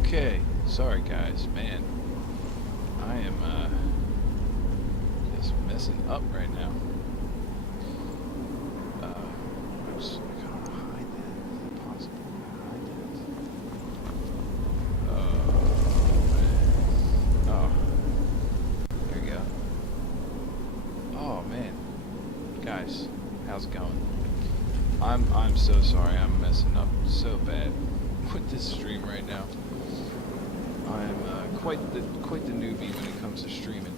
Okay, sorry guys, man. I am just messing up right now. I was gonna hide that. Is it possible to hide that? Oh, there we go. Oh man, guys, how's it going? I'm so sorry. I'm messing up so bad with this stream right now. I'm quite the newbie when it comes to streaming.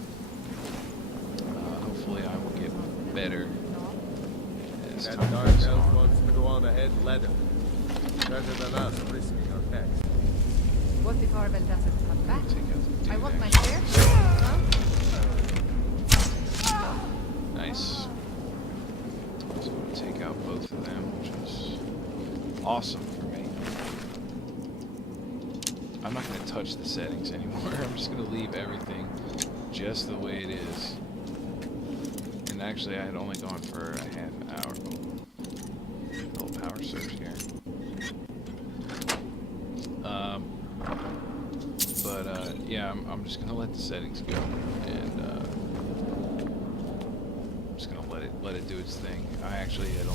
Hopefully I will get better as time goes on. Wants to go on ahead, let him. Better than us risking our necks. What if Arvel doesn't come back? I want my Actually. share. Nice. So I'm gonna take out both of them, which is awesome for me. I'm not going to touch the settings anymore. I'm just going to leave everything just the way it is. And actually, I had only gone for a half hour. Oh, little power surge here. Yeah, I'm just going to let the settings go, and I'm just going to let it do its thing. I actually was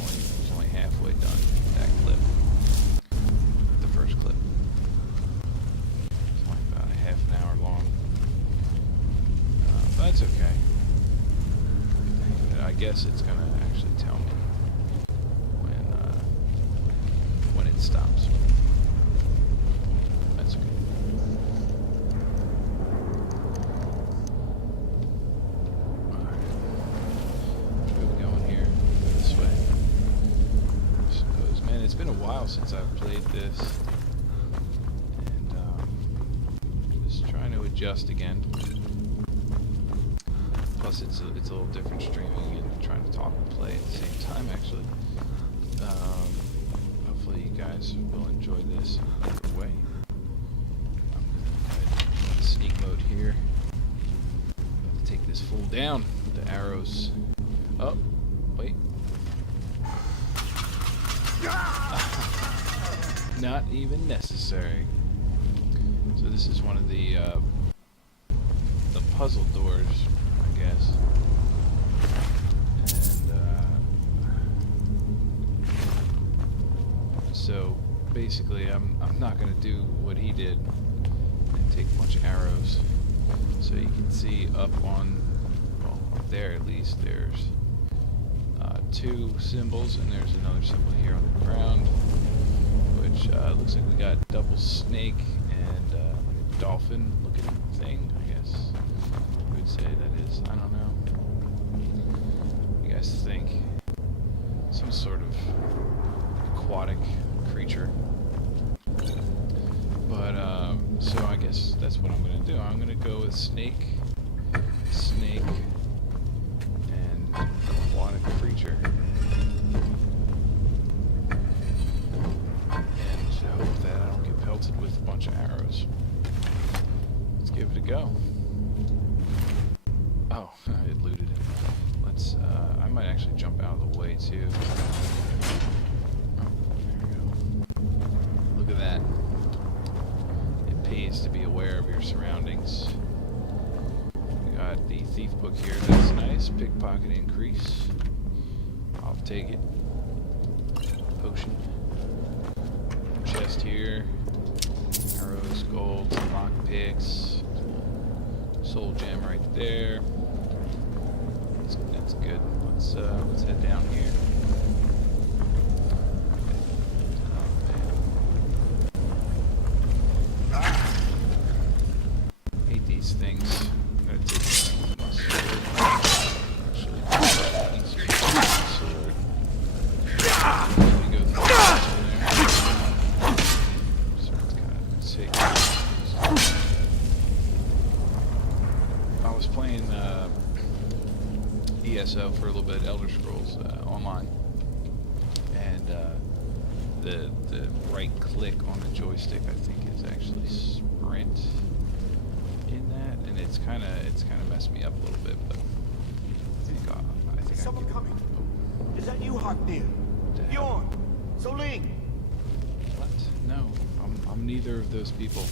only halfway done with that clip, the first clip. Half an hour long, but that's okay. I guess it's gonna actually tell me when it stops. That's okay. Alright, where are we going here? This way, I suppose. Man, it's been a while since I've played this. Adjust again. Plus, it's a little different streaming and trying to talk and play at the same time. Actually, hopefully you guys will enjoy this either way. I'm gonna go sneak mode here. I'm gonna take this fool down with the arrows. Oh, wait. Not even necessary. So this is one of the puzzle doors, I guess. And so basically, I'm not gonna do what he did and take a bunch of arrows. So you can see up on, well, up there at least, there's two symbols, and there's another symbol here on the ground, which looks like we got double snake and like a dolphin looking thing, I guess we would say that is. I don't know. What do you guys think? Some sort of aquatic creature. But so I guess that's what I'm gonna do. I'm gonna go with snake, and aquatic creature. And hope that I don't get pelted with a bunch of arrows. Let's give it a go. Oh, it looted him. Let's, I might actually jump out of the way too. Oh, there we go. Look at that. It pays to be aware of your surroundings. We got the thief book here, that's nice. Pickpocket increase. I'll take it. Potion. Chest here. Arrows, gold, lock picks. Soul gem right there. That's good. Let's head down here. Oh man. Hate these things. I'm gonna take my sword. Actually, easier to use my sword. Let me go through there. So it's kind of sick. I was playing ESO for a little bit, Elder Scrolls Online, and the right click on the joystick, I think, is actually sprint in that, and it's kind of messed me up a little bit, but I think someone coming. Oh. Is that you, Haknir? Bjorn? Soling? What? No, I'm neither of those people.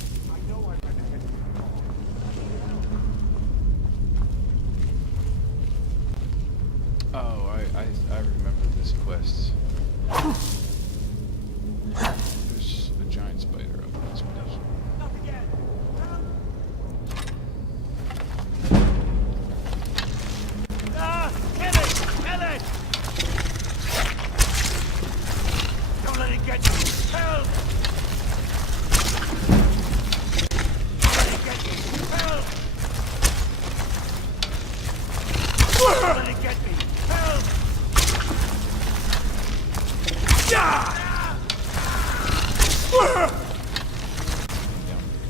Oh, I remember this quest. There's a giant spider up in this place. Kill it! Kill it! Don't let it get you! Help! Don't let it get you! Help! Don't let it get me! Help!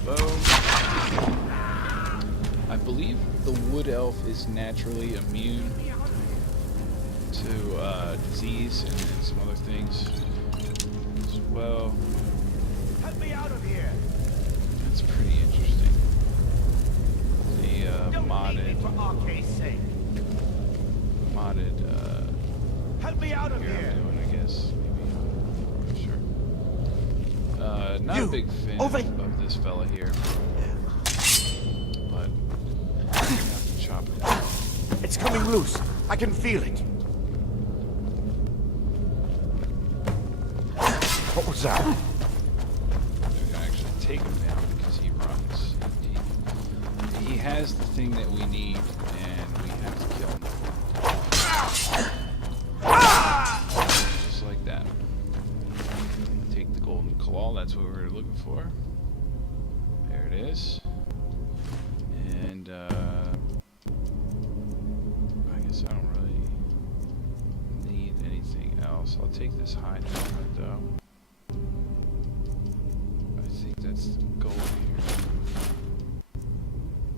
Boom. I believe the wood elf is naturally immune to disease and some other things as well. Help me out of here! That's pretty interesting. The Don't leave me for Arcade's sake! modded Help me out of here here! I'm doing, I guess. Maybe. Sure. Not a You, big fan over- of this fella here. But I'm gonna have to chop it down. It's coming loose. I can feel it. What was that? We're gonna actually take him down because he runs. He has the thing that we need, and we have to kill him. Just like that. Take the golden claw. That's what we were looking for. There it is. And I guess I don't really need anything else. I'll take this hide helmet though. I think that's the goal here.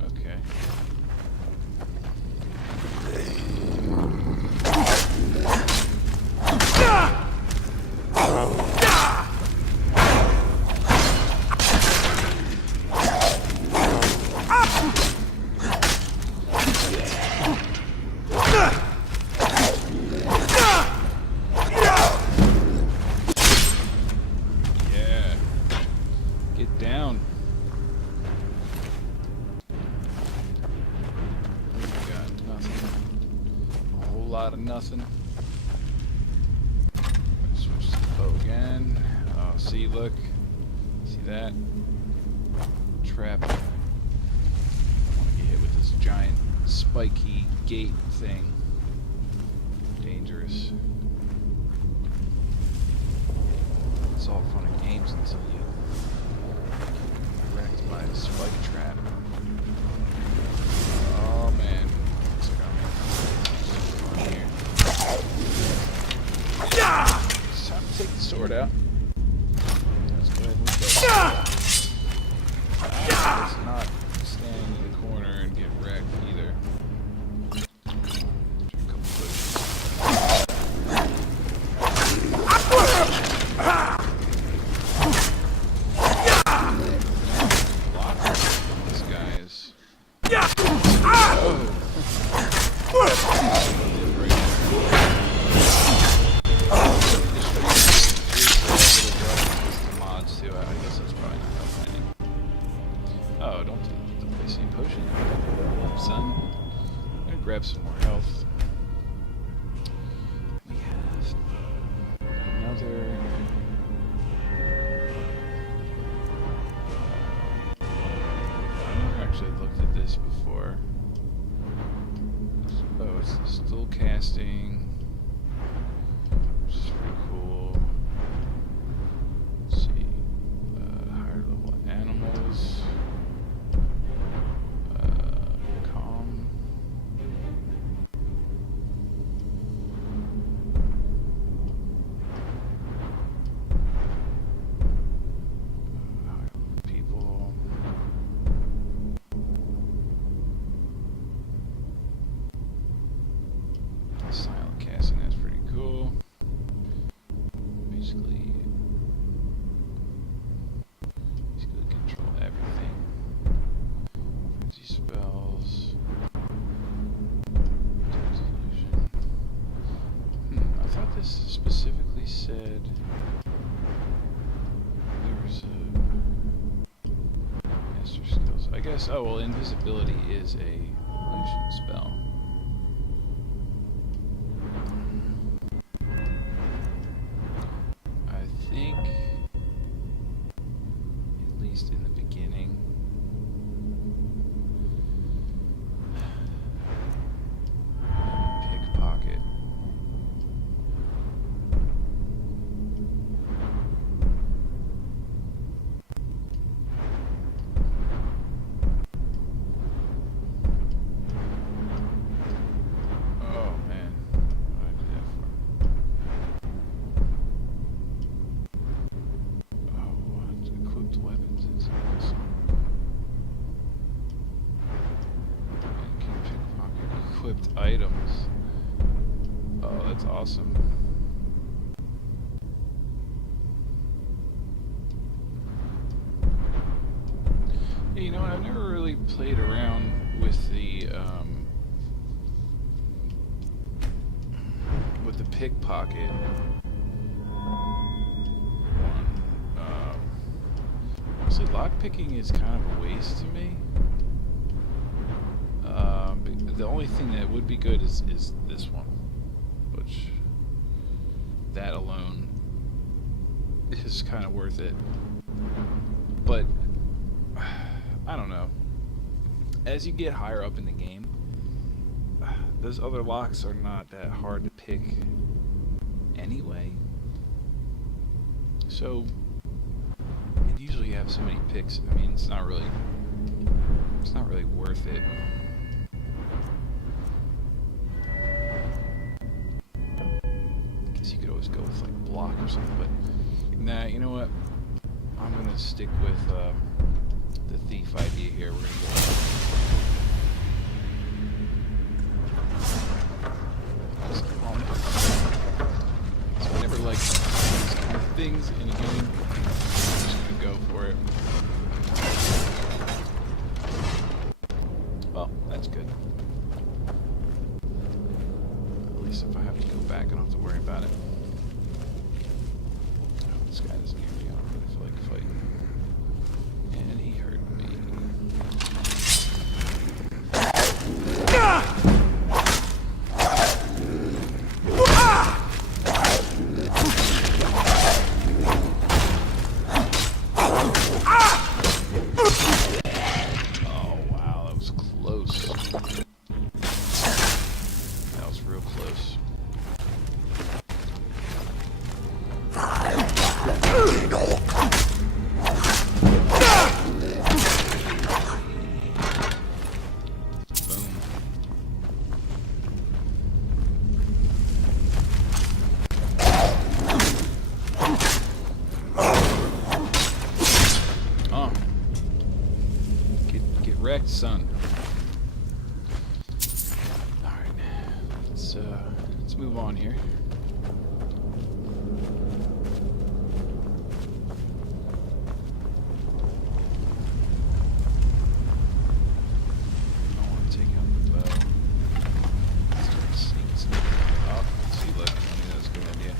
Okay. Yeah. Get down. We got nothing. A whole lot of nothing. Switch to the bow again. Oh, see, look. See that? Trap. I want to get hit with this giant spiky gate thing. Dangerous. It's all fun and games until you get wrecked by a spike trap. Oh man. Looks like I'm in here. It's time to take the sword out. Let's go ahead and go. Let's not stand in the corner and get wrecked either. Drink a couple pushes. This guy is. Oh. Mods too. I guess that's probably not helping any. Oh, don't waste any potion. Son. I'm gonna grab some more health. We have another. I've never actually looked at this before. Oh, it's still casting, which is pretty cool. Let's see, higher level animals, calm. Higher level people. Silent guess. Oh well, invisibility is a illusion spell. I think, at least in the beginning. Pickpocket. Oh man, what did I do that for? Oh, what? Equipped weapons is awesome. And can pickpocket equipped items. Oh, that's awesome. Yeah, you know what? I've never really played around with the pickpocket one. Honestly, lockpicking is kind of a waste to me. The only thing that would be good is this one, which that alone is kind of worth it. But I don't know. As you get higher up in the game, those other locks are not that hard to pick anyway. So, and usually you have so many picks. I mean, it's not really worth it. Guess you could always go with like block or something, but nah. You know what? I'm gonna stick with the thief idea here. We're gonna go. So I never like these kind of things in a game. I'm just gonna go for it. Well, that's good. At least if I have to go back, I don't have to worry about it. Oh, this guy doesn't hear me. I don't really feel like fighting. And he hurt me. Oh wow, that was close. That was real close. Boom. Oh. Get wrecked, son. Alright. Let's move on here. I want to take out the bow. Start sneaking up. See, look, I mean, that's a good idea.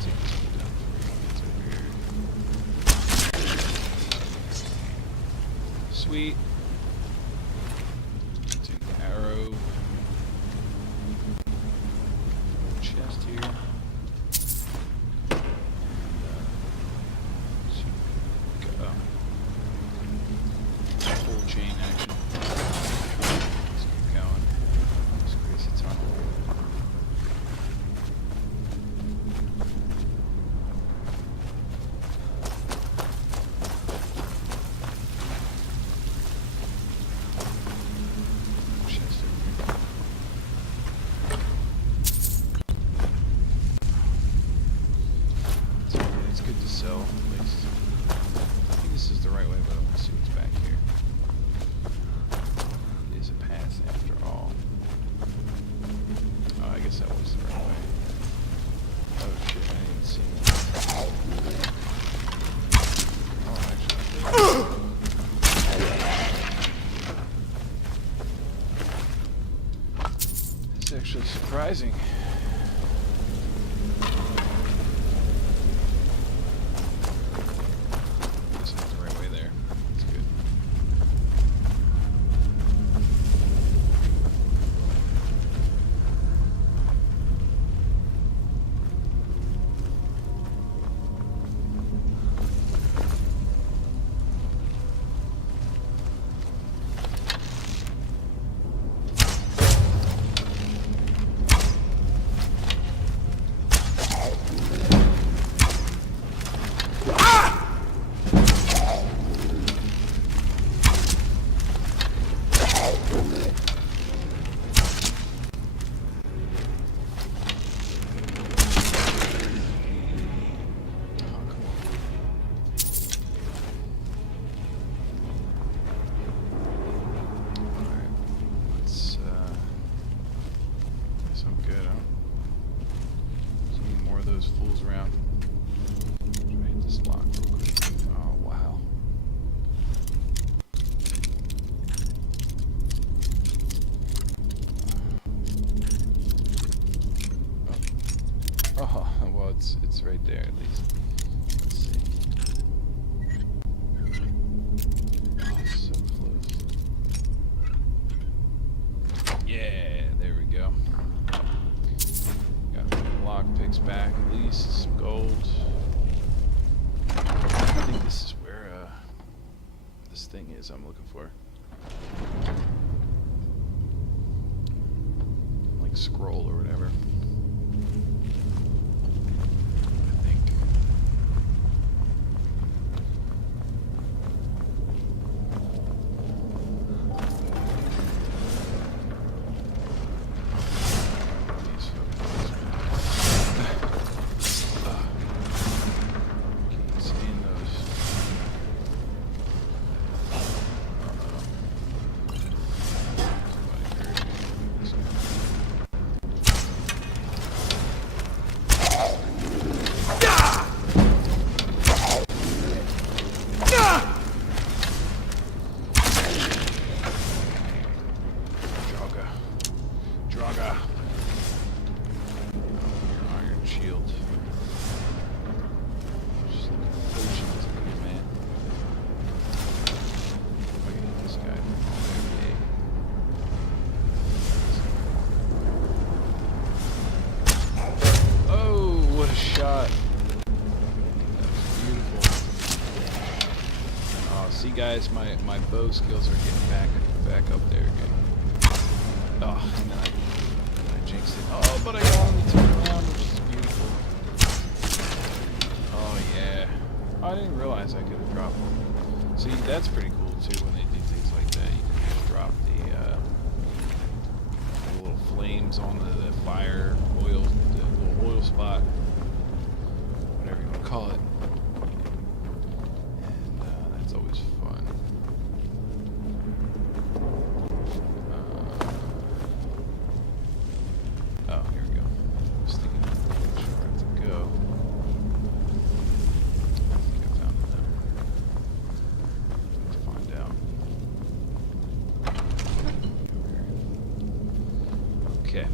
Take this one down before he gets over here. Sweet. Take the arrow. Chest here. Go. Full chain action. Let's keep going. This crazy tunnel. Chest over here. It's good to sell, at least. I think this is the right way, but I want to see what's back here. It is a path after all. Oh, I guess that was the right way. Oh shit, I didn't see that. Oh, actually. It's actually surprising. This is the right way there. That's good. right there at least. Let's see. Oh, so close. Yeah, there we go. Got the lock picks back at least, some gold. I think this is where this thing is I'm looking for. Like scroll or whatever. I think. These fucking can't stand those. Somebody heard me. This guy. Draga. Your iron shield. Just looking for potions, man. Look at this guy from all the way. Oh, what a shot. That was beautiful. Oh, see guys, my bow skills are getting back up there again. Oh, and then I jinxed it. Oh, but I only turned around, which is beautiful. Oh, yeah. Oh, I didn't realize I could have dropped them. See, that's pretty cool, too, when they do things like that. You can just drop the little flames on the fire, oil, the little oil spot, whatever you want to call it. And that's always fun. Oh, here we go. I was thinking which where to go. I think I found it now. Let's find out. Okay.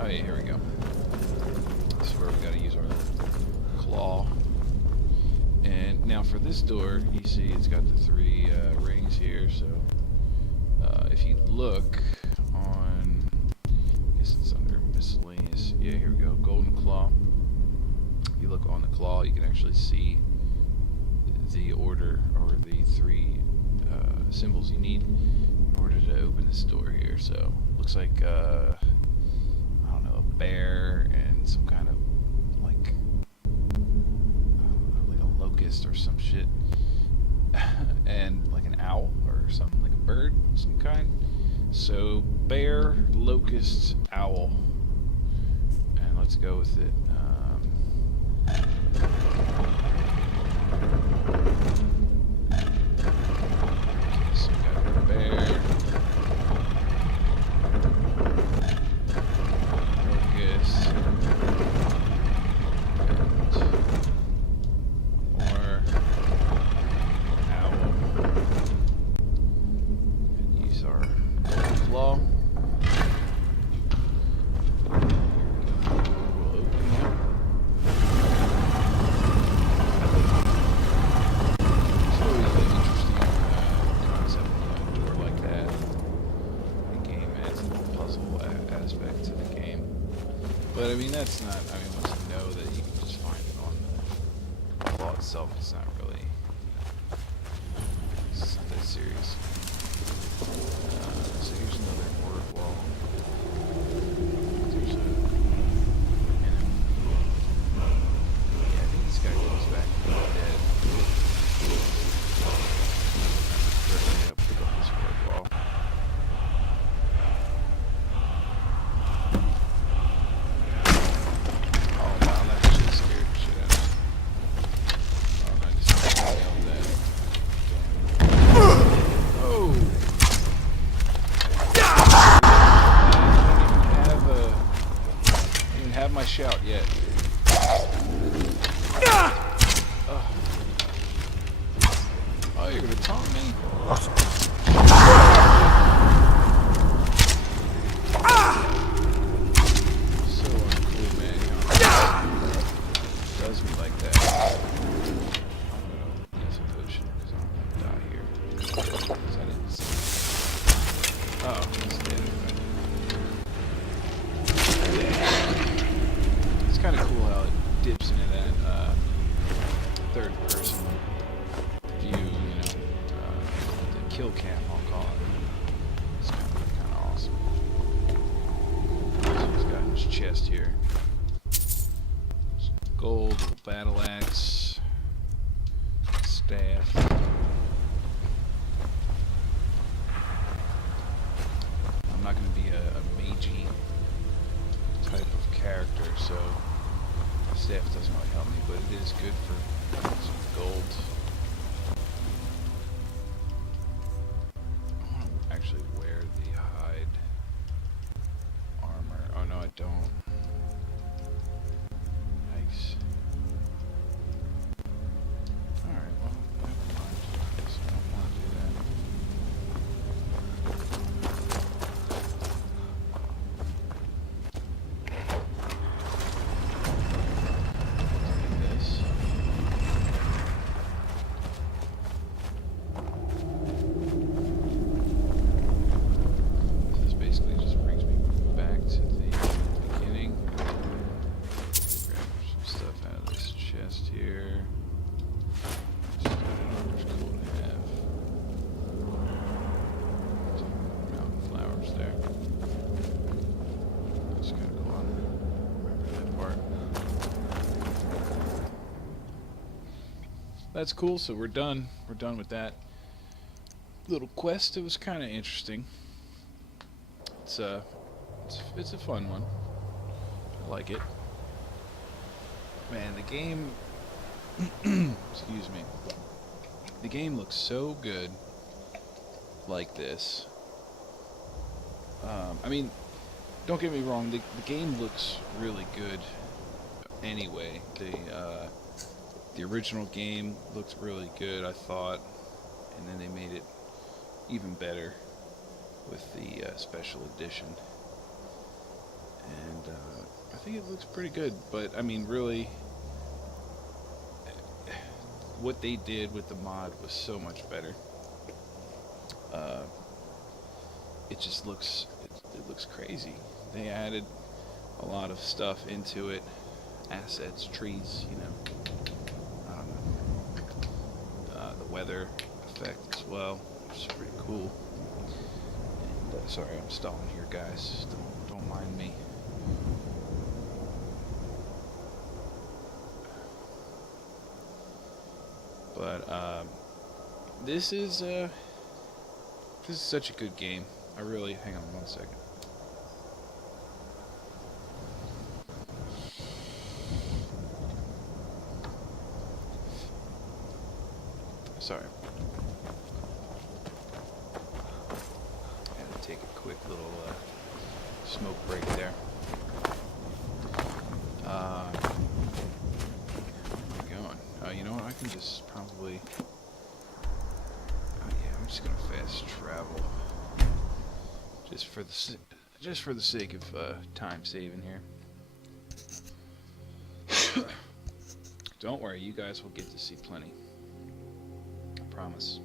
Oh yeah, here we go. This is where we gotta use our little claw. And now for this door, you see it's got the 3 rings here, so if you look on, I guess it's under miscellaneous. Yeah, here we go. Golden claw. If you look on the claw, you can actually see the order or the 3 symbols you need in order to open this door here. So looks like I don't know, a bear and some kind of like I don't know, like a locust or some shit, and like an owl or something, like a bird, some kind. So bear, locust, owl, and let's go with it. Okay, so we got a bear, locust, and one more owl. And use our claw. We'll open that. It's always an interesting concept, a door like that. The game adds a little puzzle aspect to the game. But I mean, that's not, I mean, once you know that you can just find it on the claw itself, it's not really, it's not that serious. So here's another word wall. There's a enemy. Yeah, I think this guy goes back to the dead. Correctly, I'll pick up this word wall. Oh wow, that actually scared the shit out of me. Oh, and I just nailed that. Oh! I don't even have my shout yet. Oh, you're gonna taunt me? So uncool, man. Does me like kill cam, I'll call it. It's kind of awesome. So he's got in his chest here. Gold, battle axe, staff. I'm not going to be a magey type of character, so staff doesn't really help me, but it is good for some gold. I want to actually wear the hide armor. Oh no, I don't. Yikes. Alright, well, never mind. I guess I don't want to do that. This. So this basically just brings me back to the beginning. Grab some stuff out of this chest here. It's cool to have. Some mountain flowers there. That's kind of cool. Remember that part. That's cool, so we're done. We're done with that little quest. It was kind of interesting. It's a fun one. I like it. Man, the game excuse me. The game looks so good like this. I mean, don't get me wrong, the game looks really good anyway. The original game looked really good, I thought, and then they made it even better with the special edition. And I think it looks pretty good, but I mean, really, what they did with the mod was so much better. It just looks, it looks crazy. They added a lot of stuff into it, assets, trees, you know. I don't know. The weather effect as well, which is pretty cool. And sorry, I'm stalling here, guys. Don't mind me. But this is such a good game. I really, hang on one second. Sorry. Had to take a quick little smoke break there. Where am I going? You know what? I can just probably. Oh yeah, I'm just gonna fast travel. Just for the sake of time saving here. Don't worry, you guys will get to see plenty. I promise.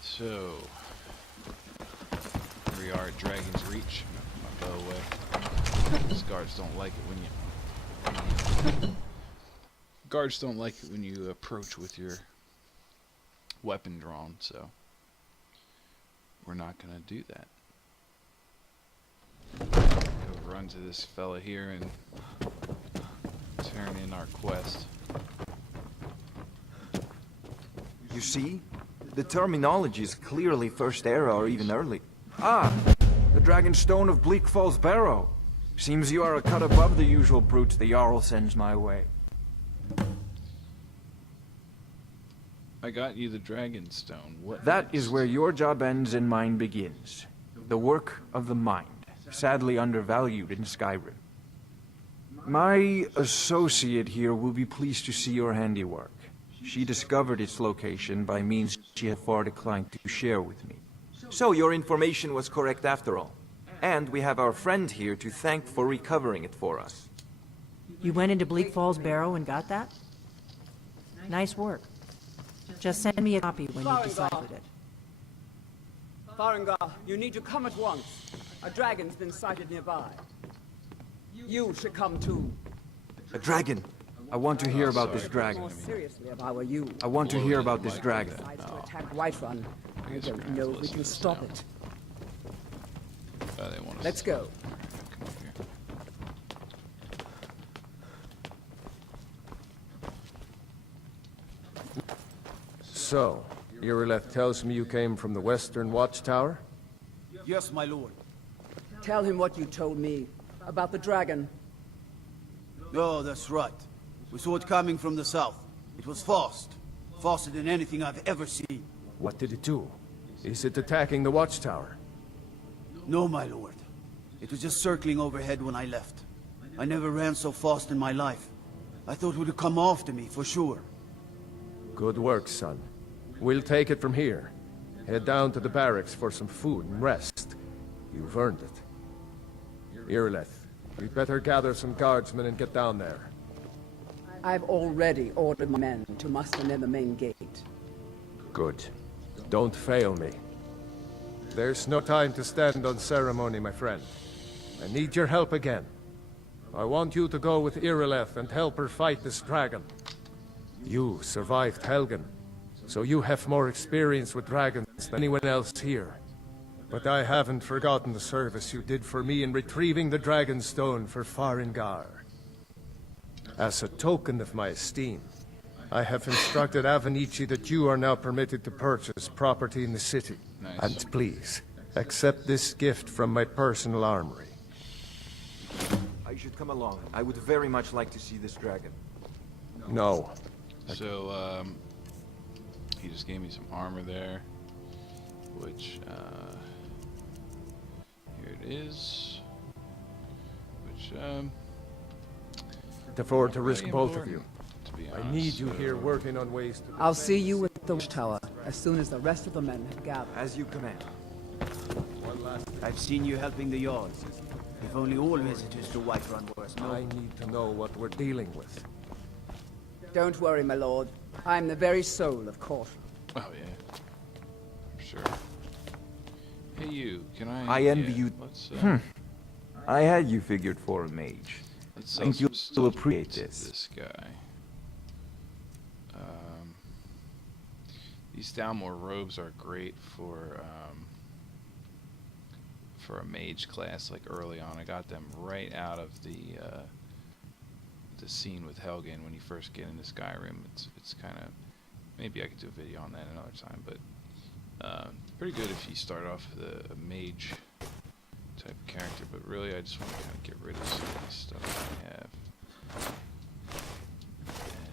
So, here we are at Dragon's Reach. I'm gonna put my bow away. These guards don't like it when you... Guards don't like it when you approach with your weapon drawn, so we're not gonna do that. Go run to this fella here and turn in our quest. You see? The terminology is clearly First Era or even early. Ah, the Dragonstone of Bleak Falls Barrow. Seems you are a cut above the usual brutes the Jarl sends my way. I got you the Dragonstone. What That next? is where your job ends and mine begins. The work of the mind, sadly undervalued in Skyrim. My associate here will be pleased to see your handiwork. She discovered its location by means she had far declined to share with me. So your information was correct after all. And we have our friend here to thank for recovering it for us. You went into Bleak Falls Barrow and got that? Nice work. Just send me a copy when you've deciphered it. Farengar, you need to come at once. A dragon's been sighted nearby. You should come too. A dragon! I want to hear about this dragon. More seriously, if I were you. I want to hear about this dragon. Decides to attack Whiterun. I don't know if we can stop it. They want us Let's to go. come up here. So, Irileth tells me you came from the Western Watchtower? Yes, my lord. Tell him what you told me about the dragon. Oh, that's right. We saw it coming from the south. It was fast. Faster than anything I've ever seen. What did it do? Is it attacking the Watchtower? No, my lord. It was just circling overhead when I left. I never ran so fast in my life. I thought it would come after me, for sure. Good work, son. We'll take it from here. Head down to the barracks for some food and rest. You've earned it. Irileth, we'd better gather some guardsmen and get down there. I've already ordered my men to muster near the main gate. Good. Don't fail me. There's no time to stand on ceremony, my friend. I need your help again. I want you to go with Irileth and help her fight this dragon. You survived Helgen, so you have more experience with dragons than anyone else here. But I haven't forgotten the service you did for me in retrieving the Dragon Stone for Farengar. As a token of my esteem, I have instructed Avenici that you are now permitted to purchase property in the city. Nice. And please, accept this gift from my personal armory. I should come along. I would very much like to see this dragon. No. So, he just gave me some armor there, which, here it is, which, To afford to risk pretty both of important, you. to be I honest, need you so- here working on ways to... I'll see you at the watchtower as soon as the rest of the men have gathered. As you command. I've seen you helping the Jarls. If only all visitors to Whiterun were as I need to know what we're dealing with. Don't worry, my lord. I'm the very soul of caution. Oh yeah, I'm sure. Hey you, can I envy you. Let's, I had you figured for a mage. let's sell Think some you'll still stuff appreciate to this. This guy. These Dalmore robes are great for a mage class. Like early on, I got them right out of the scene with Helgen when you first get into Skyrim. It's kind of, maybe I could do a video on that another time, but pretty good if you start off with a mage type of character. But really, I just want to kind of get rid of some of the stuff I have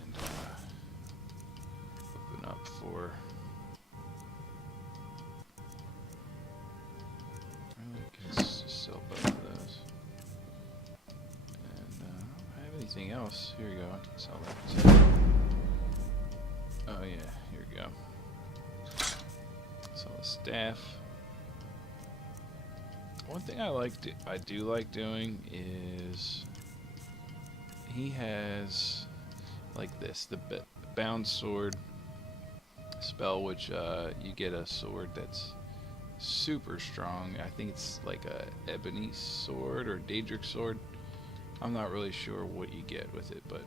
and open up for. I can just sell both of those. And I don't have anything else. Here you go. I can sell that too. Oh yeah, here we go. Sell the staff. One thing I do like doing is he has like this, the bound sword spell, which you get a sword that's super strong. I think it's like a ebony sword or Daedric sword. I'm not really sure what you get with it, but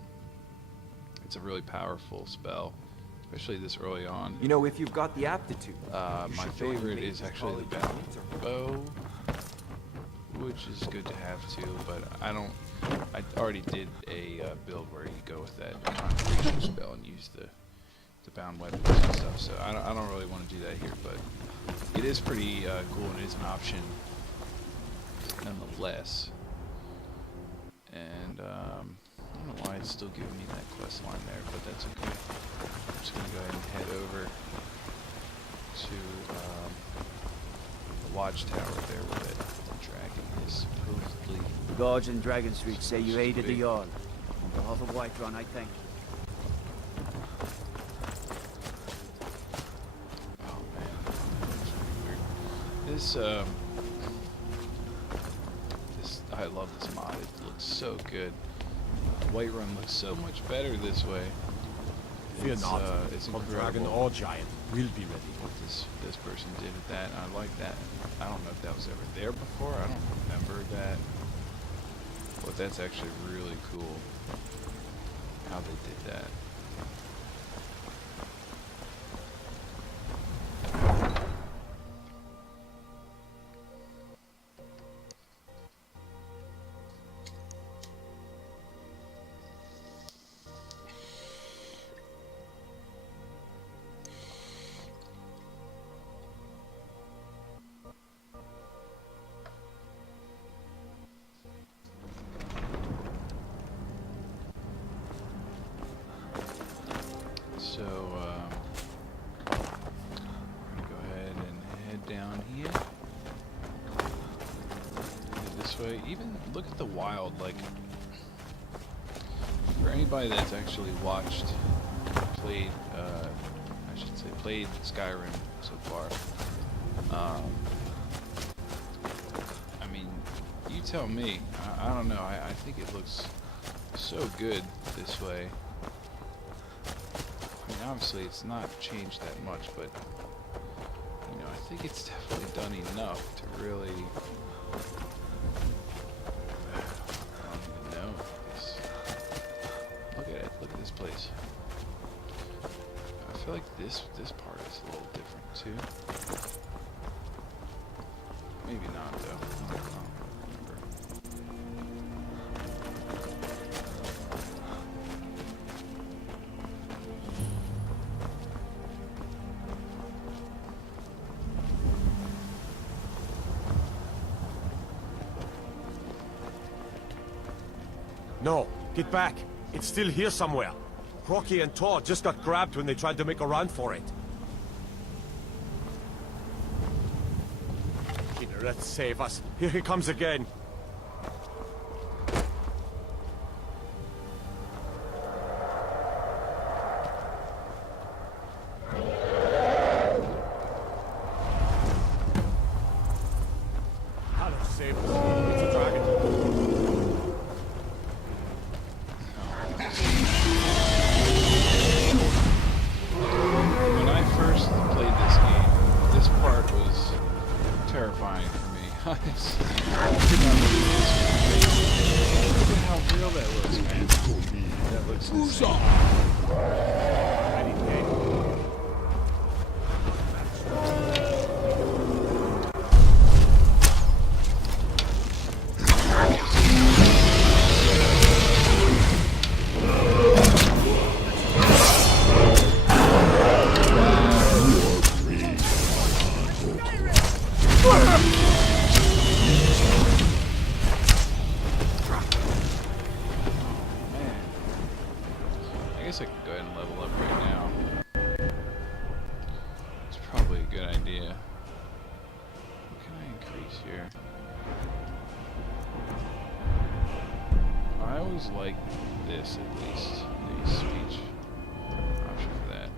it's a really powerful spell, especially this early on. You know, if you've got the aptitude. My favorite is actually the bound bow, which is good to have too, but I already did a build where you go with that concentration spell and use the bound weapons and stuff, so I don't really want to do that here, but it is pretty cool and it is an option nonetheless. And I don't know why it's still giving me that quest line there, but that's okay. I'm just gonna go ahead and head over to the watchtower there where that dragon is supposedly. The guards in Dragon Street say you aided the Big. Jarl. On behalf of Whiterun, I thank you. Oh man, that's really weird. This I love this mod. It looks so good. Whiterun looks so much better this way. Fear it's, not. it's From incredible. dragon or giant, we'll be ready. What this person did with that. I like that. I don't know if that was ever there before. I don't remember that. But that's actually really cool how they did that. So, we're gonna go ahead and head down here. Head this way. Even look at the wild, like, for anybody that's actually watched, played, I should say, played Skyrim so far. I mean, you tell me. I don't know. I think it looks so good this way. I mean, obviously it's not changed that much, but you know, I think it's definitely done enough to really. I don't even know. Look at it. Look at this place. I feel like this part is a little different too. Maybe not though. I don't remember. No, get back. It's still here somewhere. Crocky and Tor just got grabbed when they tried to make a run for it. Let's save us. Here he comes again. I'll save us. It's a dragon. When I first played this game, this part was terrifying for me. I could not believe this. Look at how real that looks, man. That looks insane. I guess I could go ahead and level up right now. It's probably a good idea. What can I increase here? I always like this, at least. The speech option for that.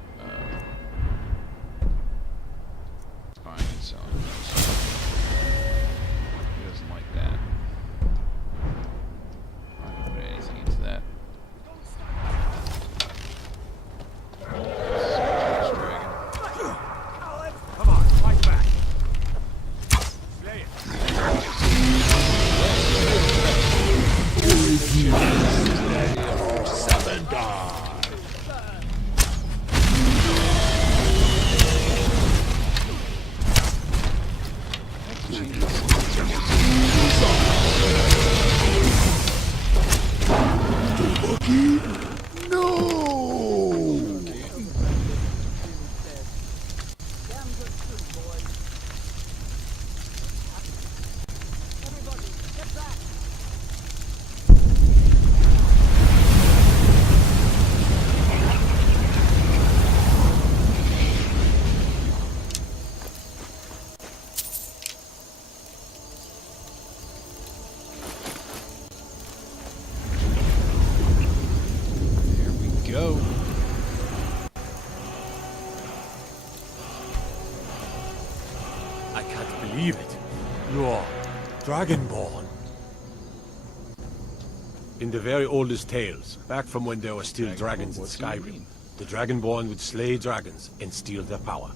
Fine, it's selling. Who doesn't like that? I'm not gonna put anything into that. Come on, fight back. Slay it. Here we go. I can't believe it. You're Dragonborn. In the very oldest tales, back from when there were still dragons in What do you Skyrim, mean? The Dragonborn would slay dragons and steal their power.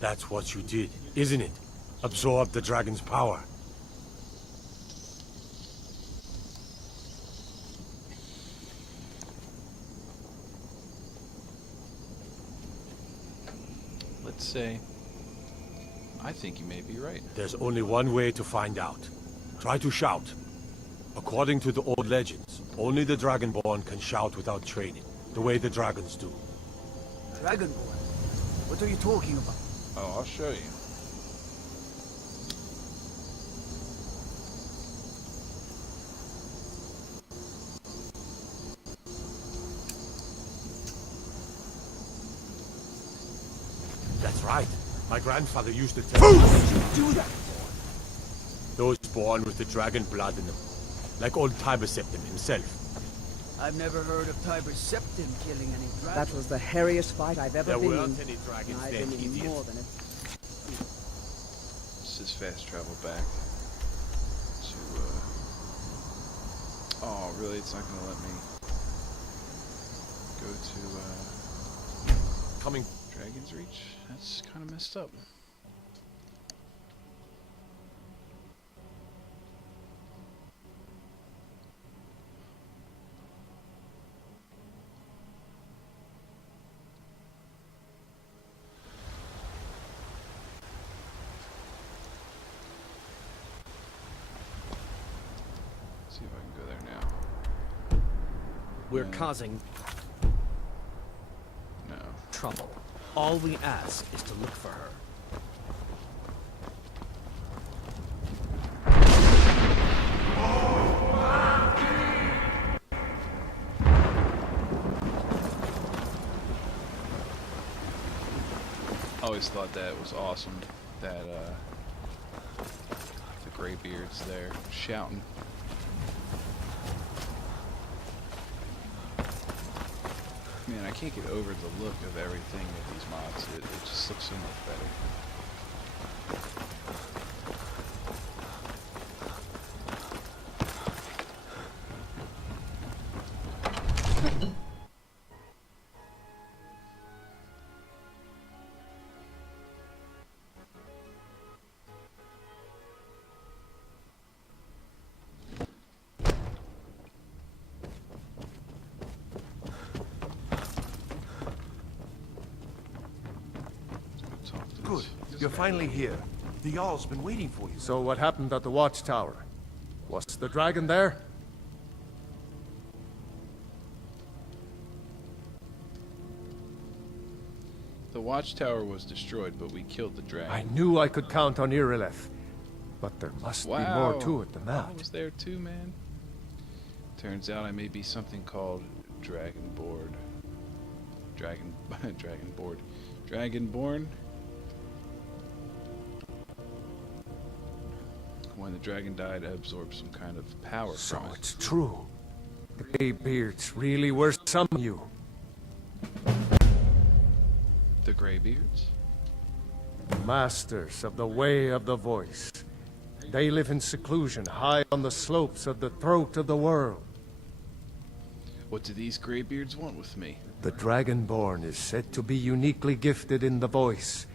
That's what you did, isn't it? Absorb the dragon's power. Let's say, I think you may be right. There's only one way to find out. Try to shout. According to the old legends, only the Dragonborn can shout without training, the way the dragons do. Dragonborn? What are you talking about? Oh, I'll show you. That's right. My grandfather used to tell me. How did you do that? Those born with the dragon blood in them. Like old Tiber Septim himself. I've never heard of Tiber Septim killing any dragons. That was the hairiest fight I've ever There been weren't in. any dragons I've then, been in idiot. more than a... This is fast travel back to, oh, really? It's not gonna let me go to, Coming. Dragon's Reach? That's kind of messed up. See if I can go there now. We're causing No. trouble. All we ask is to look for her. I always thought that was awesome that the Greybeard's there shouting. Man, I can't get over the look of everything with these mods. It just looks so much better. Good. You're finally here. The Jarl's been waiting for you. So what happened at the watchtower? Was the dragon there? The watchtower was destroyed, but we killed the dragon. I knew I could count on Irileth. But there must be more to it than that. I was there too, man. Turns out I may be something called Dragonborn. Dragonborn. When the dragon died, I absorbed some kind of power So from it. it's true. The Greybeards really were summoning you. The Greybeards? Masters of the way of the voice. They live in seclusion high on the slopes of the throat of the world. What do these Greybeards want with me? The Dragonborn is said to be uniquely gifted in the voice.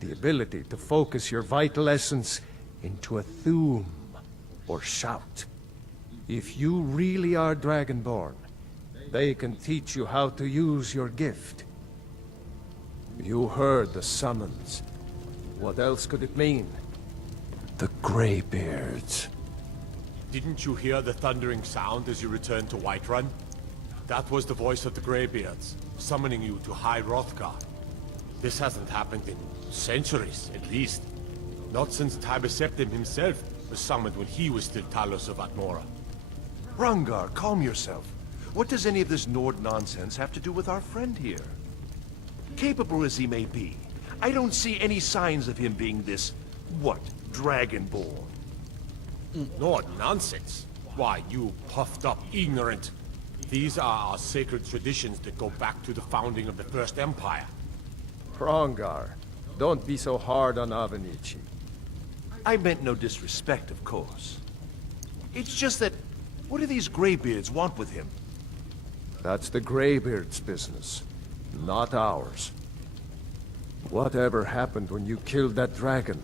The ability to focus your vital essence into a thum, or shout. If you really are Dragonborn, they can teach you how to use your gift. You heard the summons. What else could it mean? The Greybeards. Didn't you hear the thundering sound as you returned to Whiterun? That was the voice of the Greybeards, summoning you to High Hrothgar. This hasn't happened in centuries, at least. Not since Tiber Septim himself was summoned when he was still Talos of Atmora. Hrongar, calm yourself. What does any of this Nord nonsense have to do with our friend here? Capable as he may be, I don't see any signs of him being this, what, Dragonborn? Nord nonsense? Why, you puffed up ignorant. These are our sacred traditions that go back to the founding of the First Empire. Hrongar, don't be so hard on Avenici. I meant no disrespect, of course. It's just that, what do these Greybeards want with him? That's the Greybeards' business. not ours. Whatever happened when you killed that dragon,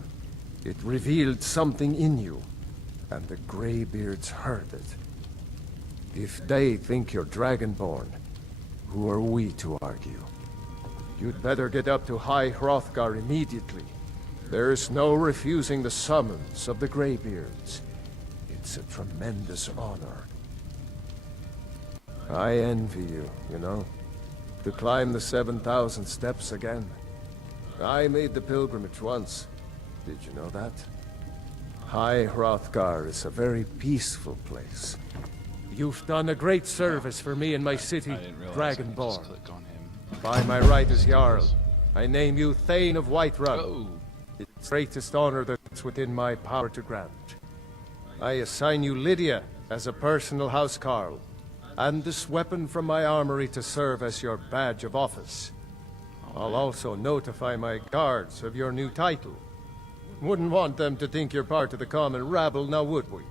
it revealed something in you, and the Greybeards heard it. If they think you're Dragonborn, who are we to argue? You'd better get up to High Hrothgar immediately. There's no refusing the summons of the Greybeards. It's a tremendous honor. I envy you, you know? To climb the 7,000 steps again. I made the pilgrimage once. Did you know that? High Hrothgar is a very peaceful place. You've done a great service for me and my city, Dragonborn. By my right as Jarl, I name you Thane of Whiterun. Oh. It's the greatest honor that's within my power to grant. I assign you Lydia as a personal housecarl, and this weapon from my armory to serve as your badge of office. I'll also notify my guards of your new title. Wouldn't want them to think you're part of the common rabble, now would we?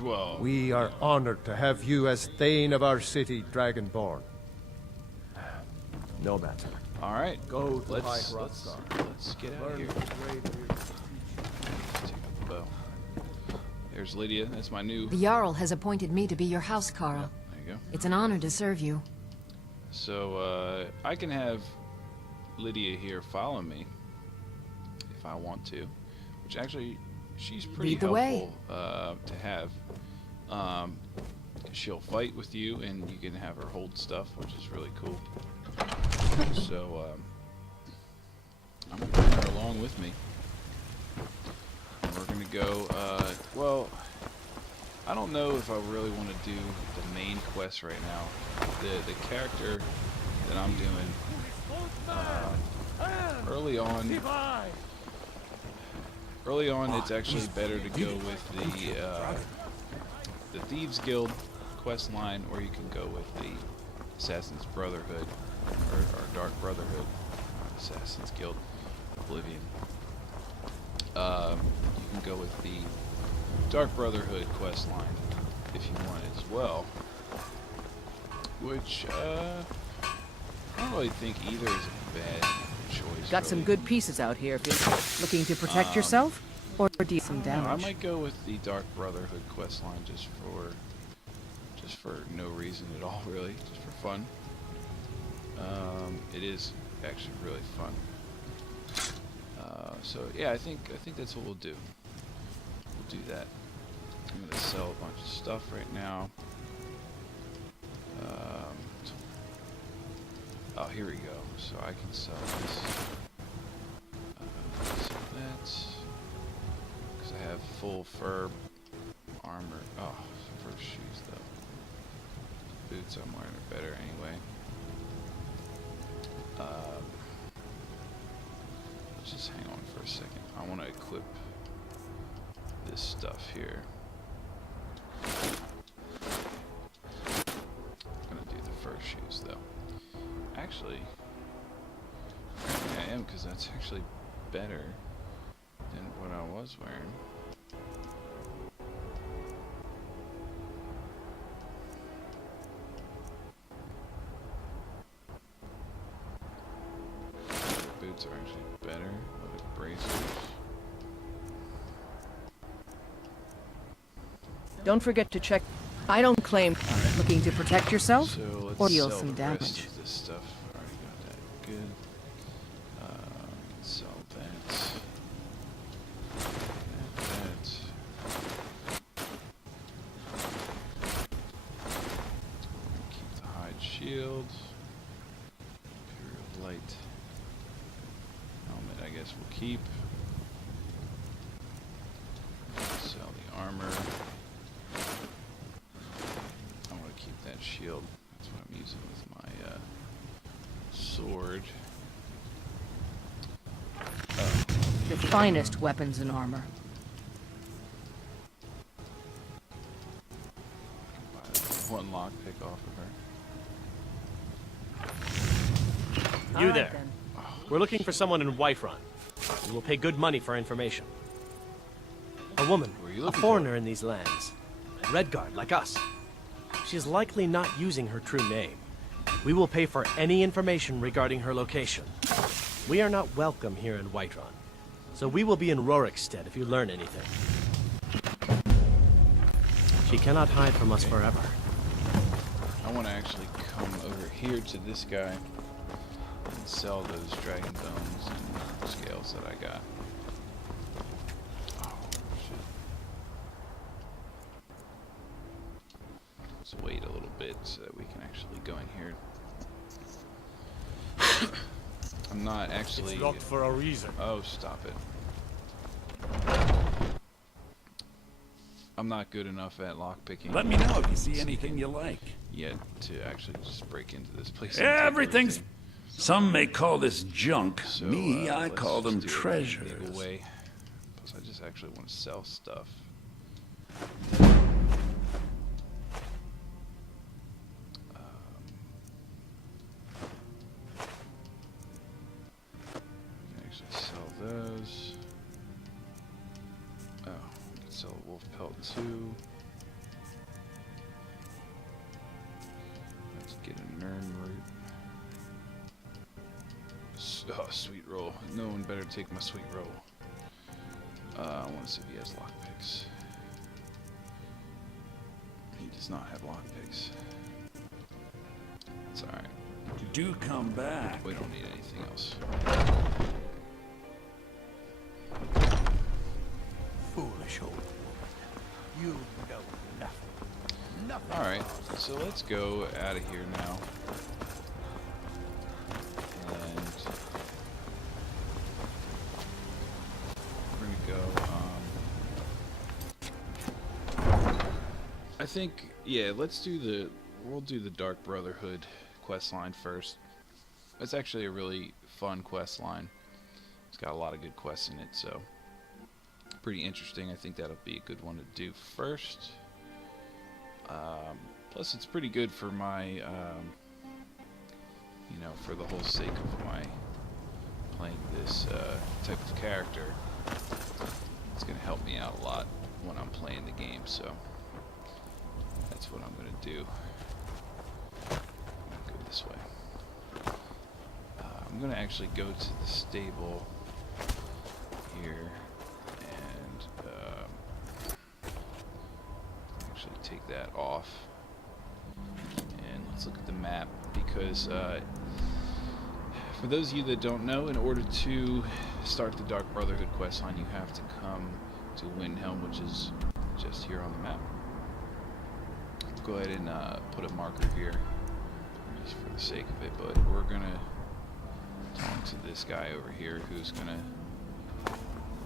Well, We are honored to have you as Thane of our city, Dragonborn. No matter. all right. Go to Let's High let's get out of here. Take up the bow. There's Lydia. That's my new. The Jarl has appointed me to be your housecarl. There you go. It's an honor to serve you. So I can have Lydia here follow me if I want to, which actually she's pretty Lead the way. helpful to have. She'll fight with you, and you can have her hold stuff, which is really cool. So I'm gonna bring her along with me. And we're gonna go. Well, I don't know if I really want to do the main quest right now. The character that I'm doing early on, it's actually better to go with the Thieves Guild quest line, or you can go with the Assassin's Brotherhood or Dark Brotherhood, Assassin's Guild, Oblivion. You can go with the Dark Brotherhood quest line if you want as well, which I don't really think either is a bad choice. Got some good pieces out here if you're looking to protect yourself or do some damage. I might go with the Dark Brotherhood quest line just for no reason at all, really, just for fun. It is actually really fun. So yeah, I think that's what we'll do. We'll do that. I'm gonna sell a bunch of stuff right now. Oh, here we go. So I can sell this. Sell that. Because I have full fur armor. Oh, fur shoes though. Boots I'm wearing are better anyway. Let's just hang on for a second. I want to equip this stuff here. I'm gonna do the fur shoes though. Actually, I am, because that's actually better than what I was wearing. The boots are actually better with bracers. Don't forget to check. I don't claim looking to protect yourself So let's or deal sell some the rest damage. of this stuff. Already got that. Good. Sell that. That. Keep the hide shield. Imperial light. Helmet, I guess we'll keep. Sell the armor. I want to keep that shield. That's what I'm using with my sword. The finest weapons and armor. Buy one lockpick off of her. You All right, there. then. We're looking for someone in Whiterun. We will pay good money for information. A woman, Who are you a looking foreigner in these lands. Redguard, like us. She is likely not using her true name. We will pay for any information regarding her location. We are not welcome here in Whiterun, so we will be in Rorikstead if you learn anything. She cannot hide from us forever. I want to actually come over here to this guy and sell those dragon bones and scales that I got. Oh, shit. Let's wait a little bit so that we can actually go in here. I'm not actually... It's locked for a reason. Oh, stop it. I'm not good enough at lockpicking. Let me know if you see anything you like. Yet to actually just break into this place. Everything's... Some may call this junk. So, Me, I let's call them do it the treasures. legal way. Plus, I just actually want to sell stuff. We can actually sell those. Oh, we can sell a wolf pelt too. Let's get a Nern root. Oh, sweet roll. No one better take my sweet roll. I want to see if he has lockpicks. He does not have lockpicks. It's alright. Do come back. We don't need anything else. Foolish old woman. You know nothing. Nothing. Alright, so let's go out of here now. I think, yeah, we'll do the Dark Brotherhood quest line first. It's actually a really fun quest line. It's got a lot of good quests in it, so pretty interesting. I think that'll be a good one to do first. Plus, it's pretty good for my, you know, for the whole sake of my playing this type of character. It's going to help me out a lot when I'm playing the game, so that's what I'm going to do. I'm going to go this way. I'm going to actually go to the stable here and actually take that off. And let's look at the map, because for those of you that don't know, in order to start the Dark Brotherhood questline, you have to come to Windhelm, which is just here on the map. Go ahead and put a marker here, just for the sake of it, but we're gonna talk to this guy over here who's gonna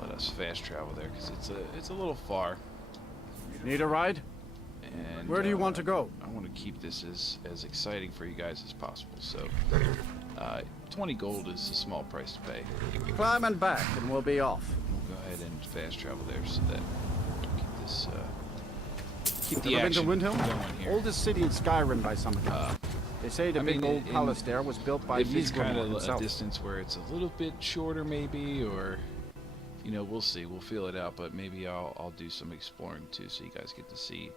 let us fast travel there, because it's a little far. Need a ride? And where do you want to go? I want to keep this as exciting for you guys as possible, so 20 gold is a small price to pay. Climb and back and we'll be off. We'll go ahead and fast travel there so that we keep this keep the Ever action been to Windhelm? going here. Oldest city in Skyrim by some account. They say the big old palace there was built by if it's kind of himself. a distance where it's a little bit shorter maybe, or you know, we'll see, we'll feel it out, but maybe I'll do some exploring too, so you guys get to see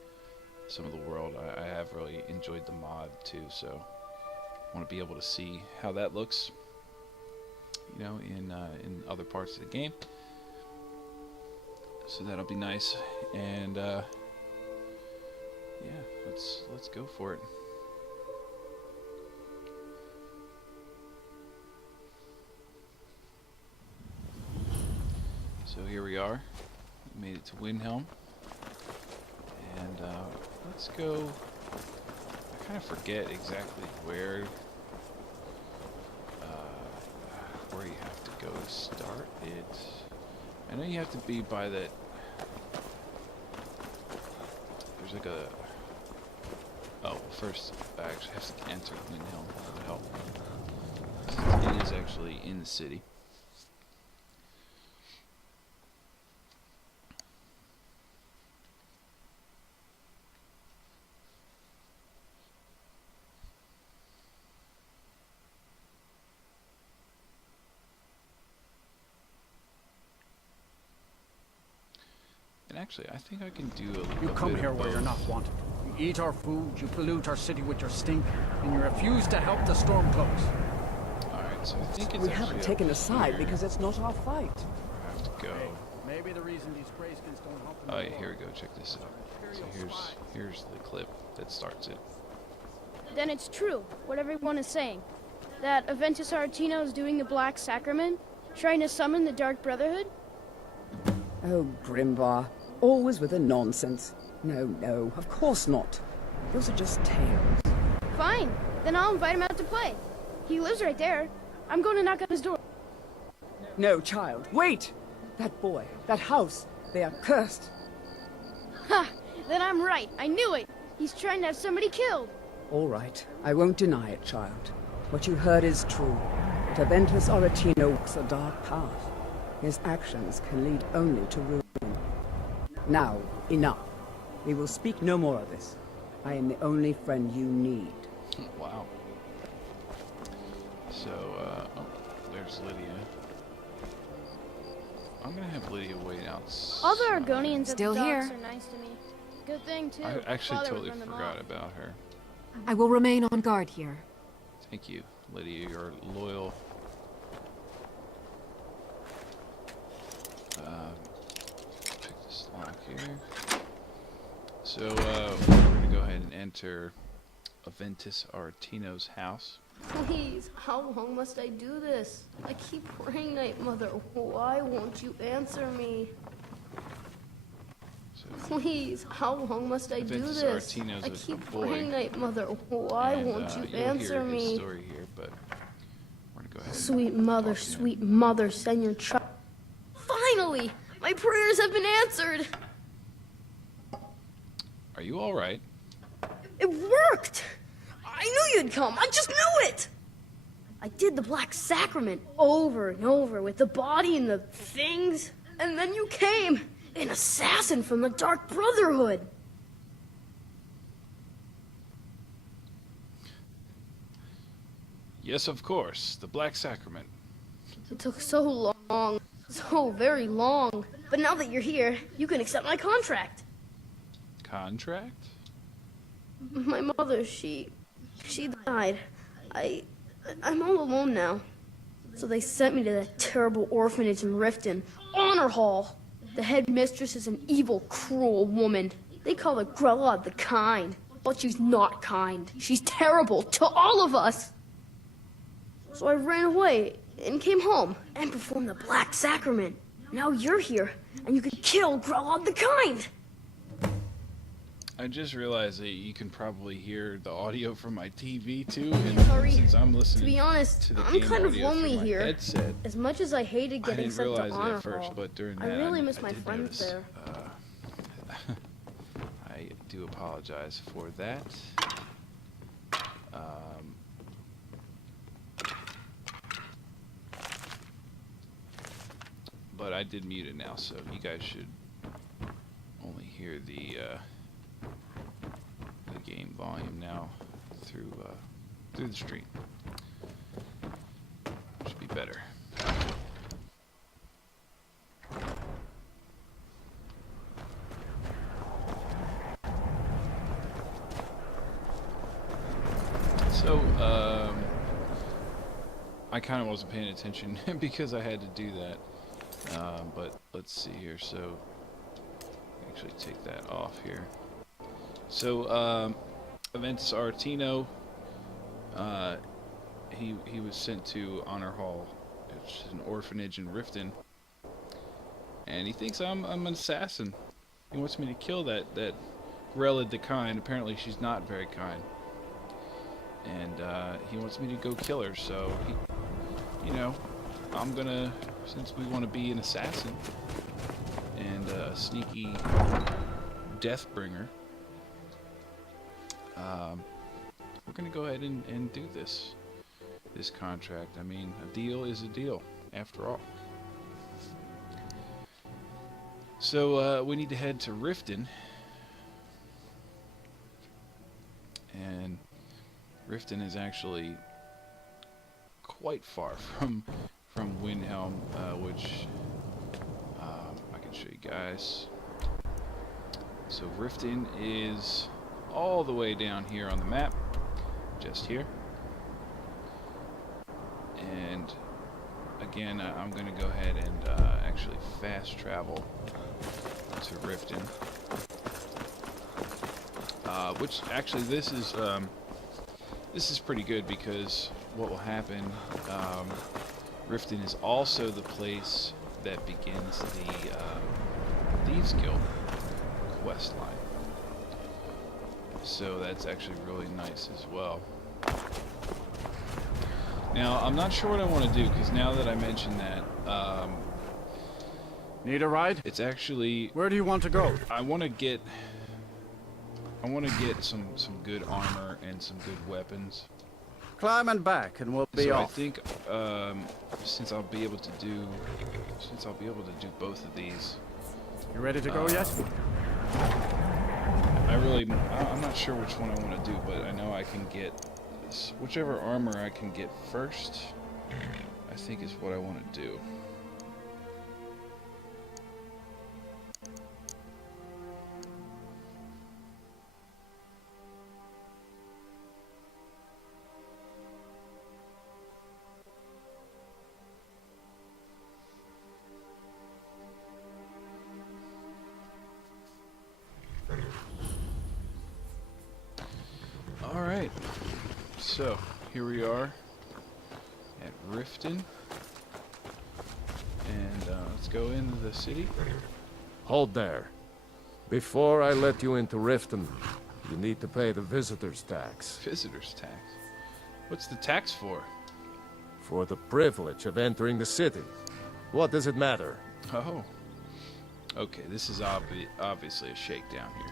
some of the world. I have really enjoyed the mod too, so I want to be able to see how that looks, you know, in other parts of the game. So that'll be nice, and yeah, let's go for it. So here we are. We made it to Windhelm, and let's go. I kind of forget exactly where you have to go to start it. I know you have to be by that. There's like a. Oh, first I actually have to enter Windhelm. That'll help. It is actually in the city. And actually, I think I can do a little bit You come here of where you're both. not wanted. eat our food, you pollute our city with your stink, and you refuse to help the Stormcloaks. Alright, so I think it's We actually haven't up taken a side here. because it's not our fight. I have to go. Maybe the reason these Greyskins don't help Oh, yeah, here we go. Check this out. So here's the clip that starts it. Then it's true, what everyone is saying. That Aventus Aretino is doing the Black Sacrament, trying to summon the Dark Brotherhood? Oh, Grimvar. Always with the nonsense. No, no, of course not. Those are just tales. Fine, then I'll invite him out to play. He lives right there. I'm going to knock on his door. No, child, wait! That boy, that house, they are cursed. Ha! Then I'm right. I knew it. He's trying to have somebody killed. All right, I won't deny it, child. What you heard is true. But Aventus Aretino walks a dark path. His actions can lead only to ruin. Now, enough. We will speak no more of this. I am the only friend you need. Wow. So, oh, there's Lydia. I'm gonna have Lydia wait out. All the Argonians Still at the here. docks are nice to me. Good thing, too. I actually Father would totally run them forgot off. about her. I will remain on guard here. Thank you, Lydia. You're loyal. Pick this lock here. So, we're gonna go ahead and enter Aventus Aretino's house. Please, how long must I do this? I keep praying, Night Mother. Why won't you answer me? Please, how long must I do Aventus this? Aretino's I a keep boy, praying, Night Mother. Why and, won't you you'll answer hear his me? story here, but we're gonna go ahead. Sweet mother, send your child. Finally, my prayers have been answered. Are you all right? It worked! I knew you'd come. I just knew it! I did the Black Sacrament over and over with the body and the things. And then you came, an assassin from the Dark Brotherhood. Yes, of course. The Black Sacrament. It took so long, so very long. But now that you're here, you can accept my contract. Contract? My mother, she died. I'm all alone now. So they sent me to that terrible orphanage in Riften, Honor Hall. The headmistress is an evil, cruel woman. They call her Grella the Kind, but she's not kind. She's terrible to all of us. So I ran away and came home and performed the Black Sacrament. Now you're here, and you can kill Grella the Kind. I just realized that you can probably hear the audio from my TV too, and Hurry. since I'm listening To be honest, to the I'm game kind of audio through lonely my here. headset, As much as I hated I getting didn't sent to realize it Honor at first, Hall, but during I that, really miss I my did friends notice. there. I do apologize for that. But I did mute it now, so you guys should only hear the game volume now through the stream. Should be better. So, I kind of wasn't paying attention because I had to do that. But let's see here. So, actually take that off here. So, Aventus Aretino, he was sent to Honor Hall, which is an orphanage in Riften, and he thinks I'm an assassin. He wants me to kill that Grella the Kind. Apparently, she's not very kind, and he wants me to go kill her. So, I'm gonna, since we want to be an assassin and a sneaky Deathbringer, we're gonna go ahead and do this contract. I mean, a deal is a deal, after all. So we need to head to Riften, and Riften is actually quite far from Windhelm, which I can show you guys. So Riften is all the way down here on the map, just here. And again, I'm going to go ahead and actually fast travel to Riften. Which actually this is pretty good, because what will happen, Riften is also the place that begins the Thieves Guild quest line. So that's actually really nice as well. Now, I'm not sure what I want to do, because now that I mentioned that, need a ride? It's actually... Where do you want to go? I want to get some good armor and some good weapons. Climb and back, and we'll be so off. I think since I'll be able to do both of these. You ready to go yet? I'm not sure which one I want to do, but I know I can get whichever armor I can get first, I think is what I want to do. Alright, so here we are at Riften, and let's go into the city. Hold there. Before I let you into Riften, you need to pay the visitor's tax. Visitor's tax? What's the tax for? For the privilege of entering the city. What does it matter? Oh. Okay, this is obviously a shakedown here.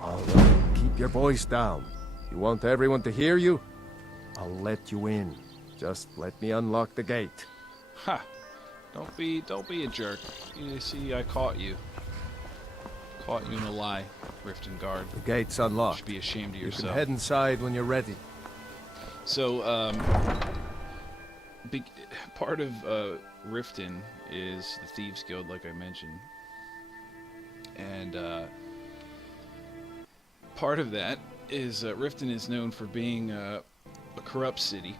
Alright, keep your voice down. You want everyone to hear you? I'll let you in. Just let me unlock the gate. Ha! Don't be a jerk. You see, I caught you. Caught you in a lie, Riften guard. The gate's unlocked. You should be ashamed of You yourself. can head inside when you're ready. So, part of Riften is the Thieves Guild, like I mentioned. And part of that is Riften is known for being a corrupt city.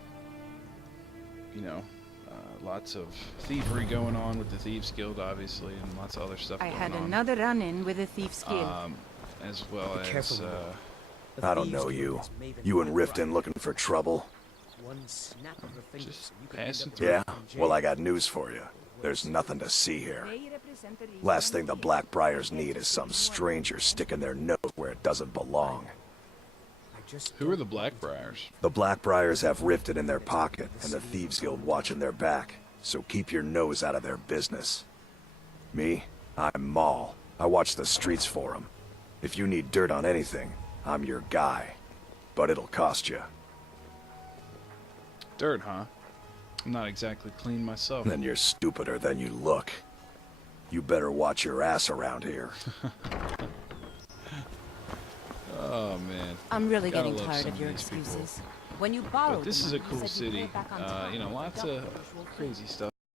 You know, lots of thievery going on with the Thieves Guild, obviously, and lots of other stuff I going had on. another run-in with the Thieves Guild. As well as... I don't know you. You and Riften looking for trouble? Just passing through. Yeah? Well, I got news for you. There's nothing to see here. Last thing the Blackbriars need is some stranger sticking their nose where it doesn't belong. Who are the Blackbriars? The Blackbriars have Riften in their pocket, and the Thieves Guild watching their back. So keep your nose out of their business. Me? I'm Maul. I watch the streets for them. If you need dirt on anything, I'm your guy. But it'll cost you. Dirt, huh? I'm not exactly clean myself. Then you're stupider than you look. You better watch your ass around here. Oh man. I'm really Gotta getting love tired some of your these people. excuses. When you borrowed But this is a them, you cool said you'd city. get back on top You know, lots of crazy stuff